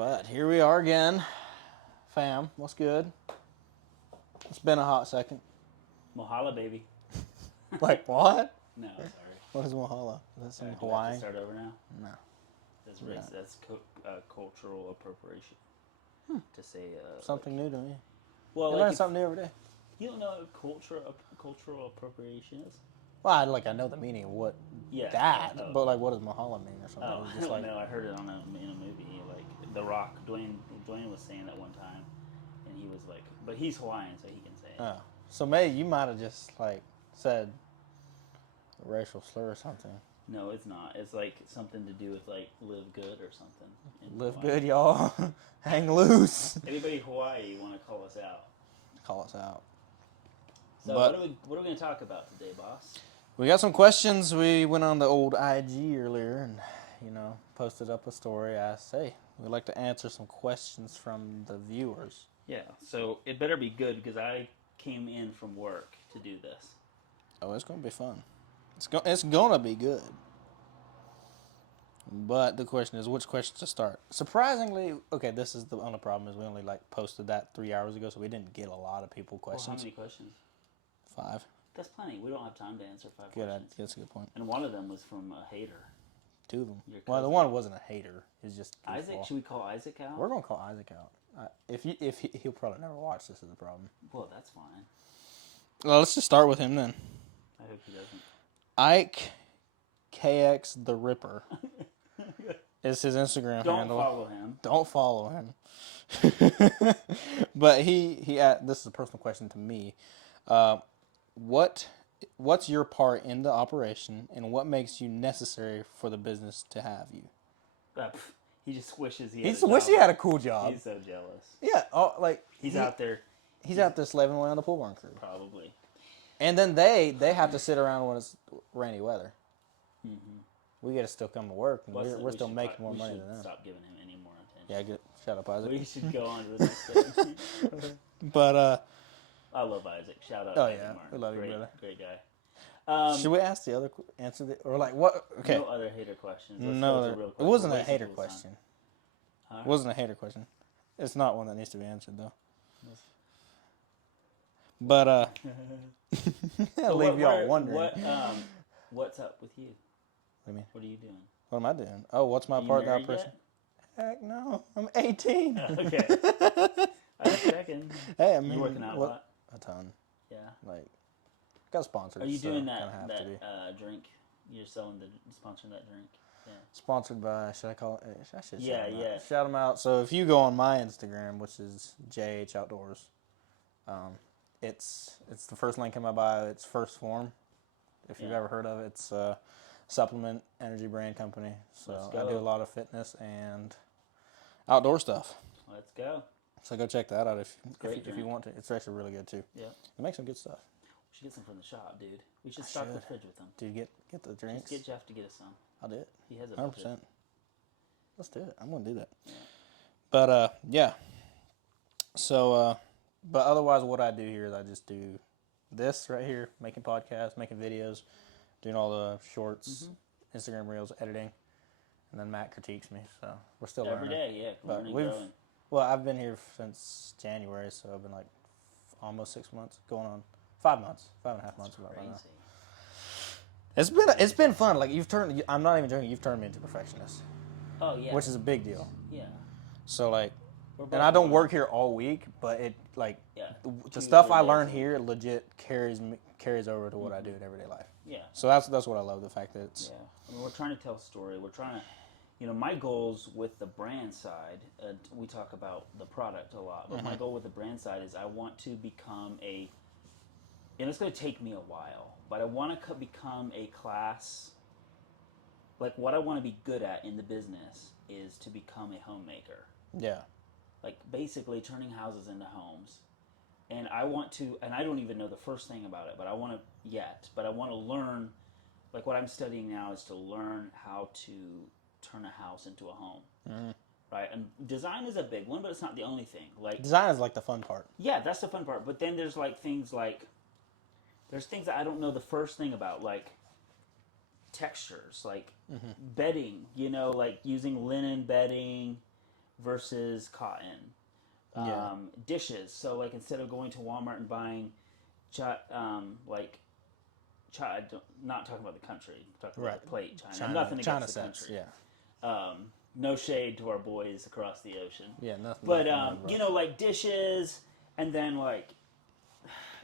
But here we are again. Fam, what's good? It's been a hot second. Mahalo, baby. Like what? No, sorry. What is Mahalo? Is that some Do I have Hawaiian? to start over now? No. That's race. No. That's cultural appropriation. To say Something new to me. Well, You learn something new every day. You don't know what cultural appropriation is? Well, I know the meaning of what that, but like, what does Mahalo mean or something? Oh, Just I like, don't know. I heard it in a movie. Like The Rock, Dwayne was saying that one time, and he was like, but he's Hawaiian, so he can say it. oh, so maybe you might have just like said a racial slur or something. No, it's not. It's like something to do with like live good or something. Live Hawaii. good, y'all. Hang loose. Anybody Hawaii want to call us out? Call us out. So But what are we going to talk about today, boss? we got some questions. We went on the old IG earlier and, posted up a story. Asked, hey, we'd like to answer some questions from the viewers. Yeah, so it better be good because I came in from work to do this. Oh, it's going to be fun. It's going to be good. But the question is, which question to start? Surprisingly, okay, this is the only problem is we only posted that 3 hours ago, so we didn't get a lot of people questions. Well, how many questions? 5. That's plenty. We don't have time to answer 5 Good, questions. that's a good point. And one of them was from a hater. 2 of them. Well, the one wasn't a hater. He's just Isaac. Should we call Isaac out? We're gonna call Isaac out. He'll probably never watch this is the problem. Well, that's fine. Well, let's just start with him then. I hope he doesn't. Ike KX the Ripper is his Instagram handle. Don't follow him. But he this is a personal question to me. What's your part in the operation, and what makes you necessary for the business to have you? He just wishes he had a cool job. He's so jealous. Yeah, he's out there. He's out there slaving away on the pool barn crew. Probably. And then they have to sit around when it's rainy weather. Mm-hmm. We got to still come to work, and we're still making more money than them. Stop giving him any more attention. Yeah, shut up, Isaac. We should go on to the next thing. But I love Isaac. Shout out. Oh Isaac yeah, Martin. we love you, brother. Great guy. Should we ask the other or like what? Okay. No other hater questions. It wasn't a hater question. It wasn't a hater question. It's not one that needs to be answered though. But so leave y'all wondering. What's up with you? What do you mean? What are you doing? What am I doing? Oh, what's my part in the operation? Heck no, I'm 18. Okay. I was checking. Hey, I mean, you're working out a lot. A ton. Yeah. Like, got sponsored. Are you doing that drink? You're sponsoring that drink. Yeah. Sponsored by, should I call it? I should yeah. Shout them out. So if you go on my Instagram, which is JH Outdoors, it's the first link in my bio. It's First Form. If you've ever heard of it, it's a supplement energy brand company. So I do a lot of fitness and outdoor stuff. Let's go. So go check that out if you want to. It's actually really good too. Yeah. It makes some good stuff. We should get some from the shop, dude. We should stock the fridge with them. Dude, get the drinks. Just get Jeff to get us some. I'll do it. He has a 100%. Let's do it. I'm gonna do that. Yeah. But yeah. So but otherwise, what I do here is I just do this right here, making podcasts, making videos, doing all the shorts, Instagram reels, editing, and then Matt critiques me. So we're still learning. Every day, yeah. But growing. Well, I've been here since January, so I've been like almost 6 months, going on 5 months, 5.5 months about right now. It's been fun. Like I'm not even joking. You've turned me into a perfectionist. Oh yeah. Which is a big deal. Yeah. So like, and I don't work here all week, but it the stuff I learn here legit carries over to what I do in everyday life. Yeah. So that's what I love. The fact that it's we're trying to tell a story. We're trying to. My goals with the brand side, we talk about the product a lot, but my goal with the brand side is I want to become and it's going to take me a while, but I want to become a class, like what I want to be good at in the business is to become a homemaker. Yeah. Like basically turning houses into homes. And I want to, and I don't even know the first thing about it, but I want to learn, like what I'm studying now is to learn how to turn a house into a home, right? And design is a big one, but it's not the only thing. Like design is like the fun part. Yeah, that's the fun part. But then there's things that I don't know the first thing about, like textures, like bedding. Like using linen bedding, versus cotton. Yeah. Dishes. So like instead of going to Walmart and buying, like, not talking about the country, I'm talking about Right. the plate China. China, Nothing China against the sets. country. Yeah. No shade to our boys across the ocean. Yeah. Nothing. But Nothing bad, you know, like dishes, and then like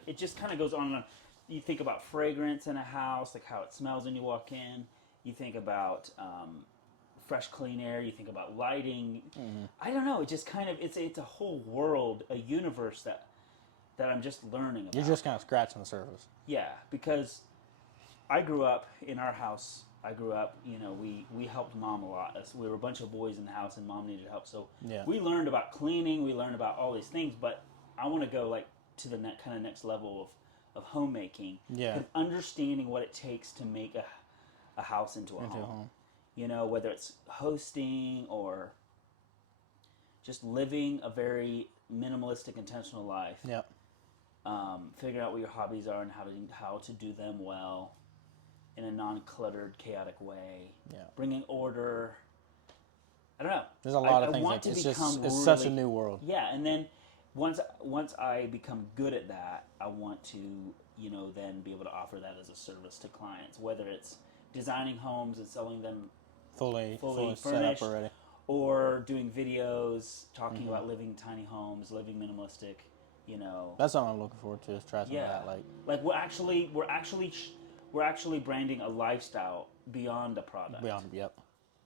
it just kind of goes on and on. You think about fragrance in a house, like how it smells when you walk in. You think about fresh, clean air. You think about lighting. I don't know. It just kind of it's a whole world, a universe that I'm just learning about. You're just kind of scratching the surface. Yeah, because I grew up in our house. I grew up, you know, we helped mom a lot. We were a bunch of boys in the house, and mom needed help. So Yeah. we learned about cleaning. We learned about all these things. But I want to go like to the kind of next level of homemaking. Yeah. And understanding what it takes to make a house into a home. You know, whether it's hosting or just living a very minimalistic, intentional life. Yep. Figuring out what your hobbies are and how to do them well in a non-cluttered, chaotic way. Yeah. Bringing order. I don't know. There's a lot of I things. want to It's become just it's really, such a new world. Yeah, and then once I become good at that, I want to, you know, then be able to offer that as a service to clients, whether it's designing homes and selling them Fully set furnished, up already. or doing videos talking about living tiny homes, living minimalistic. You know, That's something I'm looking forward to. Is try something yeah, like that. like we're actually branding a lifestyle beyond a product. Beyond. Yep.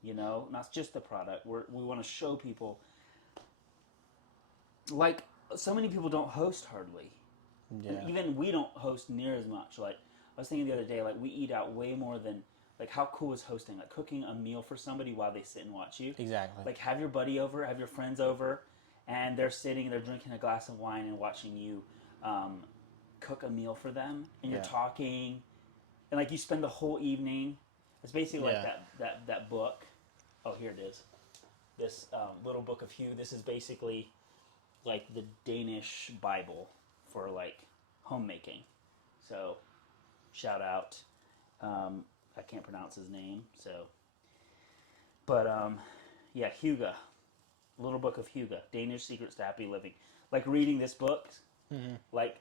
You know, not just the product. We want to show people. Like so many people don't host hardly. Yeah. And even we don't host near as much. Like I was thinking the other day, like we eat out way more than. Like how cool is hosting? Like cooking a meal for somebody while they sit and watch you. Exactly. Like have your buddy over, have your friends over, and they're sitting, they're drinking a glass of wine and watching you cook a meal for them, and you're talking, and like you spend the whole evening. It's basically like that book. Oh, here it is. This little book of Hugh. This is basically like the Danish Bible for like homemaking. So, shout out. I can't pronounce his name, so. But yeah, Hugo. Little Book of Hugo, Danish Secrets to Happy Living. Like reading this book, like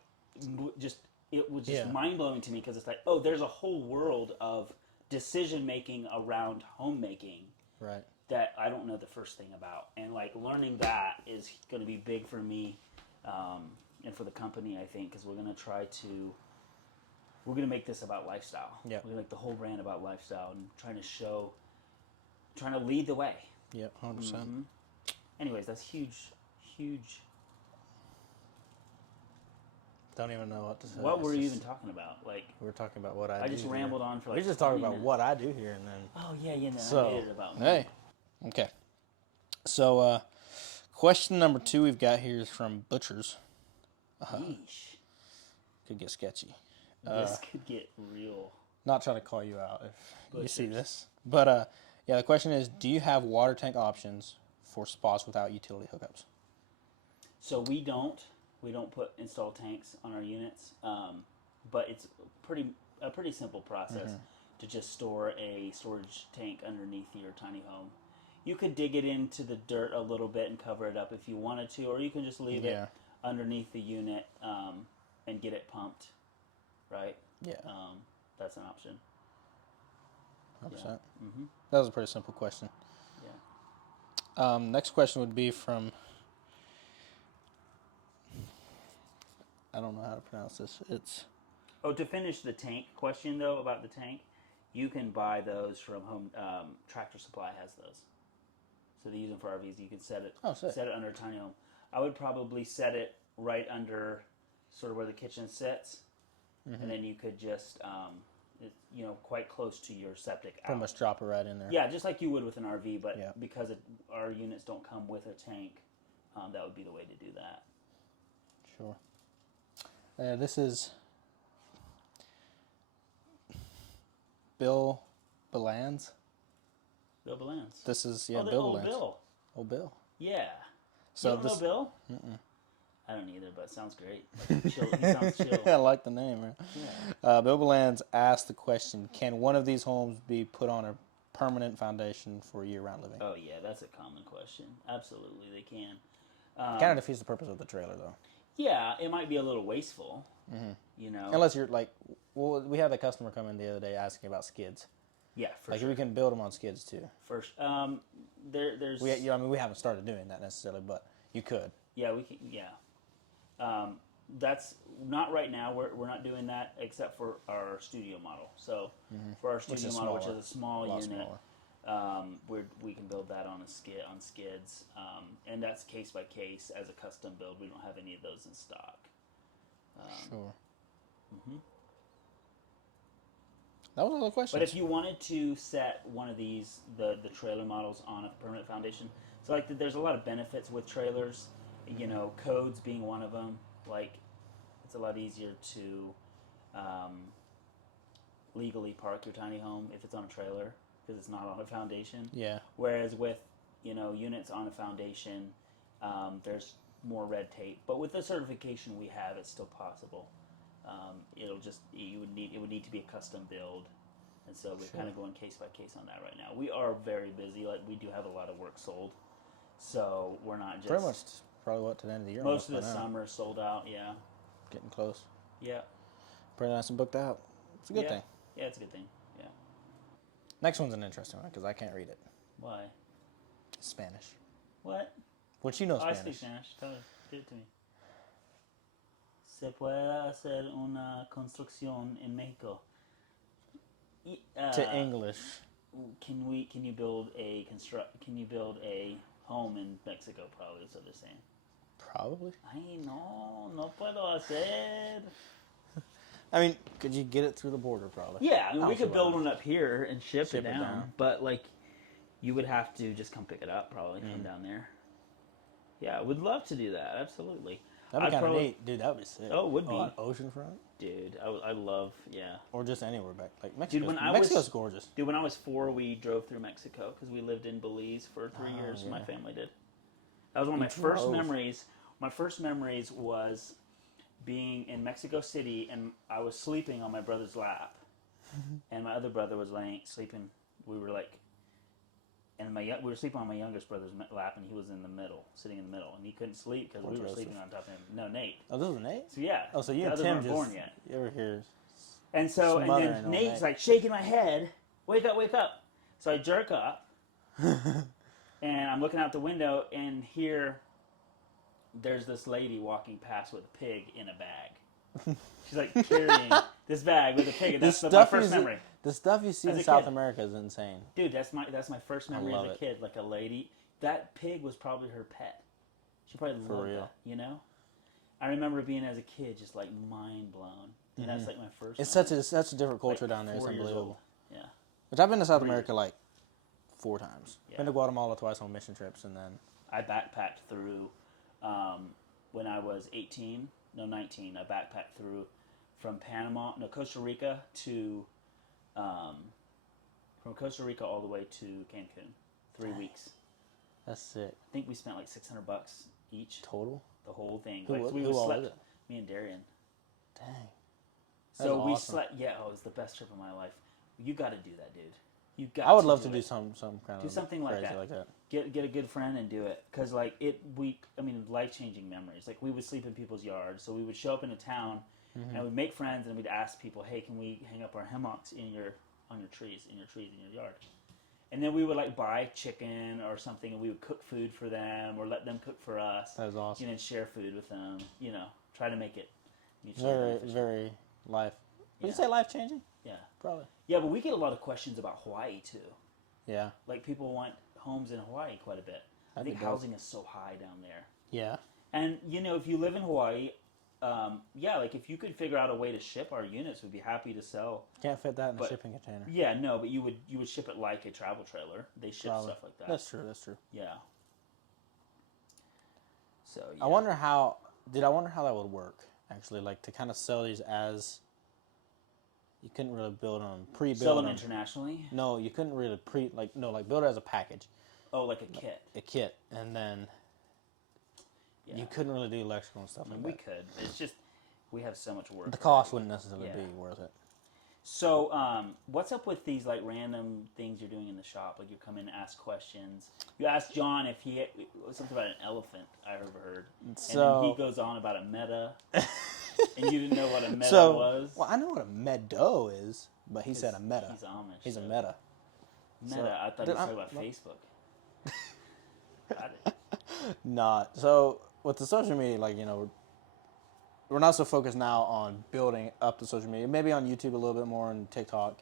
it was just mind blowing to me because it's like, oh, there's a whole world of decision making around homemaking, Right. that I don't know the first thing about, and like learning that is going to be big for me, and for the company, I think, because we're going to make this about lifestyle. Yeah. We're going to make the whole brand about lifestyle and trying to lead the way. Yep. 100%. Anyways, that's huge. Don't even know what to say. What were you even talking about? Like, We were talking about what I do. I just rambled on for like. We just talking 20 about minutes. what I do here, and then. Oh yeah, you know, So, I made it about me. hey, okay. So, question number 2 we've got here is from Butchers. Yeesh. Could get sketchy. This could get real. Not trying to call you out if you see Butchers. this, but yeah, the question is: do you have water tank options for spots without utility hookups? So we don't install tanks on our units, but it's a pretty simple process to just store a storage tank underneath your tiny home. You could dig it into the dirt a little bit and cover it up if you wanted to, or you can just leave it underneath the unit and get it pumped, right? Yeah. That's an option. 100%. Yeah. That was a pretty simple question. Yeah. Next question would be from, I don't know how to pronounce this. It's To finish the tank question though about the tank, you can buy those from Home Tractor Supply has those. So they use them for RVs. You can set it under a tiny home. I would probably set it right under sort of where the kitchen sits, and then you could just quite close to your septic out. pretty much drop it right in there. Yeah, just like you would with an RV, but Yeah. because our units don't come with a tank, that would be the way to do that. Sure. This is Bill Belands. Bill Belands. This is Bill Belands. Bill. Oh, Bill. Yeah. So you don't know Bill? I don't either, but it sounds great. Like, he sounds chill. I like the name, right? Yeah. Bill Belands asked the question: can one of these homes be put on a permanent foundation for year-round living? Oh yeah, that's a common question. Absolutely, they can. Kind of defeats the purpose of the trailer, though. Yeah, it might be a little wasteful. You know. Unless you're like, well, we had a customer come in the other day asking about skids. Yeah, for like sure. we can build them on skids too. First, there's. I mean, we haven't started doing that necessarily, but you could. Yeah, we can. Yeah. That's not right now. We're not doing that except for our studio model. So for our studio model, which is a small unit, we can build that on skids, and that's case by case as a custom build. We don't have any of those in stock. Sure. That was all the questions. But if you wanted to set one of these, the trailer models on a permanent foundation, so like there's a lot of benefits with trailers. You know, codes being one of them. Like, it's a lot easier to legally park your tiny home if it's on a trailer because it's not on a foundation. Yeah. Whereas with, units on a foundation, there's more red tape. But with the certification we have, it's still possible. It would need to be a custom build, and so we're kind of going case by case on that right now. We are very busy. Like, we do have a lot of work sold, so we're not just pretty much probably to the end of the year. Most of the summer sold out. Yeah, getting close. Yeah, pretty nice and booked out. It's a good thing. Yeah, it's a good thing. Yeah. Next one's an interesting one because I can't read it. Why? It's Spanish. What? Which you know Spanish. I speak Spanish. Tell me. Give it to me. Se puede hacer una construcción en México. To English. Can you build a home in Mexico? Probably is what they're saying. Probably. Ay, no puedo hacer. I mean, could you get it through the border? Probably. Yeah, I mean, we could build one up here and ship it down, but like, you would have to just come pick it up. Probably come down there. Yeah, we'd love to do that. Absolutely. That'd be kind of neat, dude. That would be sick. Oh, it would be. Oceanfront, dude. I love, or just anywhere back, like Mexico. Dude, Mexico's gorgeous. Dude, when I was 4, we drove through Mexico because we lived in Belize for 3 years. My family did. That was one of my first memories. My first memories was being in Mexico City, and I was sleeping on my brother's lap, and my other brother was sleeping. We were like. And we were sleeping on my youngest brother's lap, and he was in the middle, sitting in the middle, and he couldn't sleep because we were sleeping on top of him. No, Nate. Oh, this was Nate? So yeah. Oh, so you and Tim just born yet. You ever hear? And then Nate's like shaking my head, wake up, wake up. So I jerk up, and I'm looking out the window, and here, there's this lady walking past with a pig in a bag. She's like carrying this bag with a pig, and that's my first memory. The stuff you see in South America is insane. Dude, that's my first memory as a kid. Like a lady, that pig was probably her pet. She probably loved that, I remember being as a kid just like mind blown. And that's like my first It's such a different culture down there. It's unbelievable. Yeah. Which I've been to South America like 4 times. Yeah. Been to Guatemala twice on mission trips, and then I backpacked through when I was 19. I backpacked through from Costa Rica to from Costa Rica all the way to Cancun, 3 weeks. That's sick. I think we spent like $600 each total. The whole thing. Who all was it? Me and Darian. Dang. So we slept. Yeah, it was the best trip of my life. You got to do that, dude. You got. I would love to do some kind of something like that. Get a good friend and do it, because like life-changing memories. Like, we would sleep in people's yards, so we would show up in a town. And we'd make friends, and we'd ask people, "Hey, can we hang up our hammocks on your trees in your yard?" And then we would like buy chicken or something, and we would cook food for them, or let them cook for us. That was awesome. And share food with them. Try to make it mutually very life. Would you say life changing? Yeah, probably. Yeah, but we get a lot of questions about Hawaii too. Yeah, like people want homes in Hawaii quite a bit. I think housing is so high down there. Yeah, and if you live in Hawaii. Like if you could figure out a way to ship our units, we'd be happy to sell. Can't fit that in a shipping container. Yeah, no, but you would ship it like a travel trailer. They ship stuff like that. That's true. Yeah. So I wonder how that would work actually, like to kind of sell these as. You couldn't really build them pre-build. Sell them internationally? No, you couldn't really build it as a package. Oh, like a kit. A kit, and then. Yeah. You couldn't really do electrical and stuff like that. We could. It's just we have so much work. The cost wouldn't necessarily be worth it. So, what's up with these like random things you're doing in the shop? Like you come in and ask questions. You asked John if he had, something about an elephant. I heard, and then he goes on about a meta, and you didn't know what a meta was. Well, I know what a meadow is, but he said a meta. He's Amish. He's a meta. Meta. So, I thought he was talking about Facebook. Got it. Not so with the social media, like we're not so focused now on building up the social media. Maybe on YouTube a little bit more and TikTok,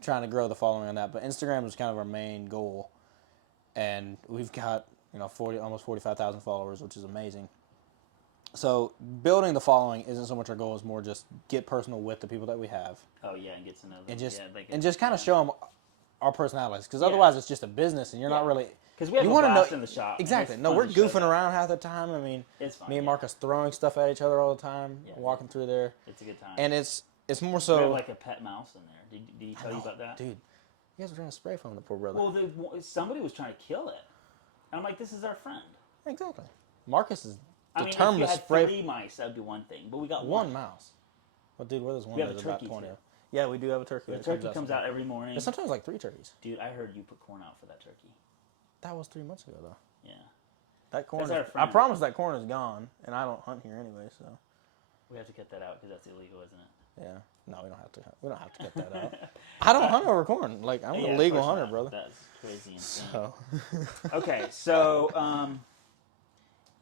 trying to grow the following on that. But Instagram is kind of our main goal, and we've got almost 45,000 followers, which is amazing. So building the following isn't so much our goal; it's more just get personal with the people that we have. Oh yeah, and get to know them. And just kind of show them our personalities, because otherwise it's just a business, and you're not really. Because we have a blast in the shop. Exactly. No, we're goofing around half the time. I mean, it's fun, me and Marcus throwing stuff at each other all the time, walking through there. It's a good time. And it's more so. We have like a pet mouse in there. Did he tell you about that? Dude, you guys were trying to spray foam the poor brother. Well, somebody was trying to kill it. And I'm like, this is our friend. Exactly. Marcus is if determined you to had spray. 3 mice, that'd be one thing. But we got one mouse. Well, dude, where there's one, we have there's a about turkey 20. too. Yeah, we do have a turkey. The turkey comes out every morning. There's sometimes like 3 turkeys. Dude, I heard you put corn out for that turkey. That was 3 months ago, though. Yeah. That corn. That's our I friend. promise that corn is gone, and I don't hunt here anyway, so. We have to cut that out because that's illegal, isn't it? Yeah. No, we don't have to. We don't have to cut that out. I don't hunt over corn. Like, I'm a legal hunter, brother. That's crazy insane. So. Okay, so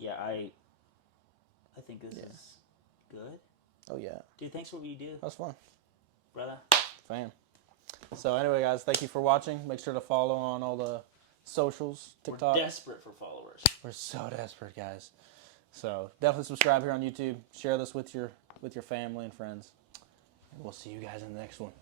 yeah, I think this is good. Oh yeah. Dude, thanks for what you do, That's fun, brother. fan. So anyway, guys, thank you for watching. Make sure to follow on all the socials, TikTok. We're desperate for followers. We're so desperate, guys. So definitely subscribe here on YouTube. Share this with your family and friends. And we'll see you guys in the next one.